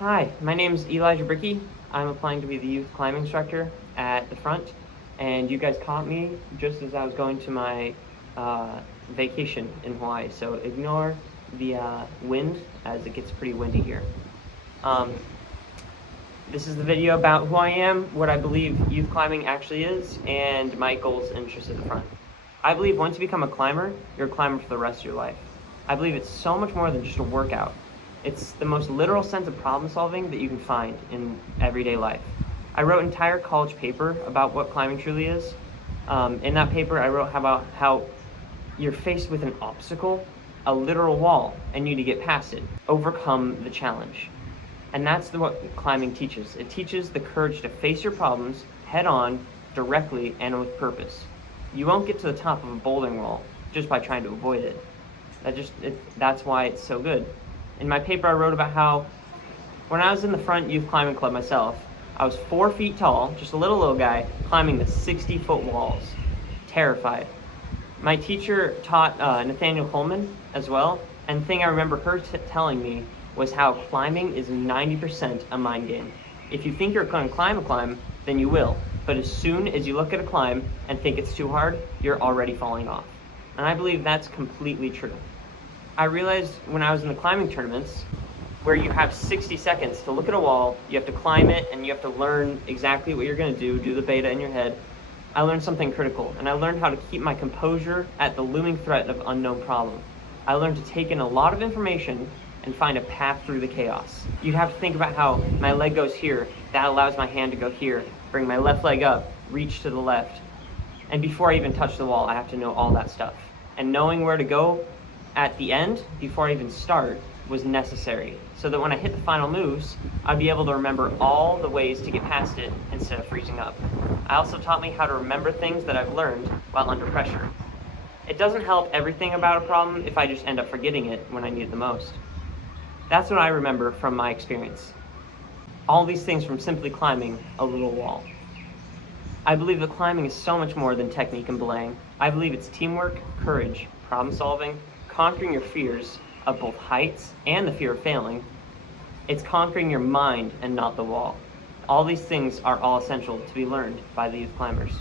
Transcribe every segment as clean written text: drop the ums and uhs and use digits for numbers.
Hi, my name is Elijah Brickey. I'm applying to be the youth climbing instructor at the front, and you guys caught me just as I was going to my vacation in Hawaii, so ignore the wind as it gets pretty windy here. This is the video about who I am, what I believe youth climbing actually is, and my goals and interests at the front. I believe once you become a climber, you're a climber for the rest of your life. I believe it's so much more than just a workout. It's the most literal sense of problem solving that you can find in everyday life. I wrote an entire college paper about what climbing truly is. In that paper, I wrote about how you're faced with an obstacle, a literal wall, and you need to get past it, overcome the challenge. And that's what climbing teaches. It teaches the courage to face your problems head on, directly, and with purpose. You won't get to the top of a bouldering wall just by trying to avoid it. That's why it's so good. In my paper, I wrote about how when I was in the front youth climbing club myself, I was 4 feet tall, just a little guy, climbing the 60-foot walls, terrified. My teacher taught Nathaniel Coleman as well, and the thing I remember her telling me was how climbing is 90% a mind game. If you think you're going to climb a climb, then you will. But as soon as you look at a climb and think it's too hard, you're already falling off. And I believe that's completely true. I realized when I was in the climbing tournaments, where you have 60 seconds to look at a wall, you have to climb it, and you have to learn exactly what you're going to do the beta in your head, I learned something critical, and I learned how to keep my composure at the looming threat of unknown problem. I learned to take in a lot of information and find a path through the chaos. You'd have to think about how my leg goes here, that allows my hand to go here, bring my left leg up, reach to the left. And before I even touch the wall, I have to know all that stuff. And knowing where to go at the end, before I even start, was necessary, so that when I hit the final moves, I'd be able to remember all the ways to get past it instead of freezing up. I also taught me how to remember things that I've learned while under pressure. It doesn't help everything about a problem if I just end up forgetting it when I need it the most. That's what I remember from my experience. All these things from simply climbing a little wall. I believe that climbing is so much more than technique and belaying. I believe it's teamwork, courage, problem solving, conquering your fears of both heights and the fear of failing. It's conquering your mind and not the wall. All these things are all essential to be learned by the youth climbers.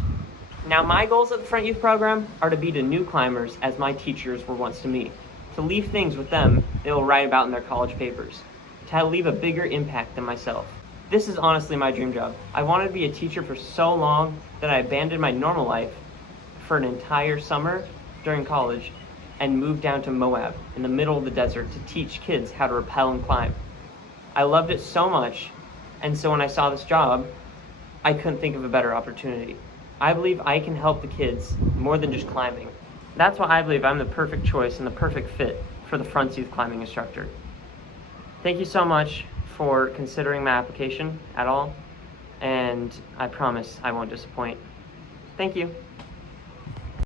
Now, my goals at the Front Youth Program are to be to new climbers as my teachers were once to me, to leave things with them they will write about in their college papers, to leave a bigger impact than myself. This is honestly my dream job. I wanted to be a teacher for so long that I abandoned my normal life for an entire summer during college and moved down to Moab in the middle of the desert to teach kids how to rappel and climb. I loved it so much, and so when I saw this job, I couldn't think of a better opportunity. I believe I can help the kids more than just climbing. That's why I believe I'm the perfect choice and the perfect fit for the Front's youth climbing instructor. Thank you so much for considering my application at all, and I promise I won't disappoint. Thank you.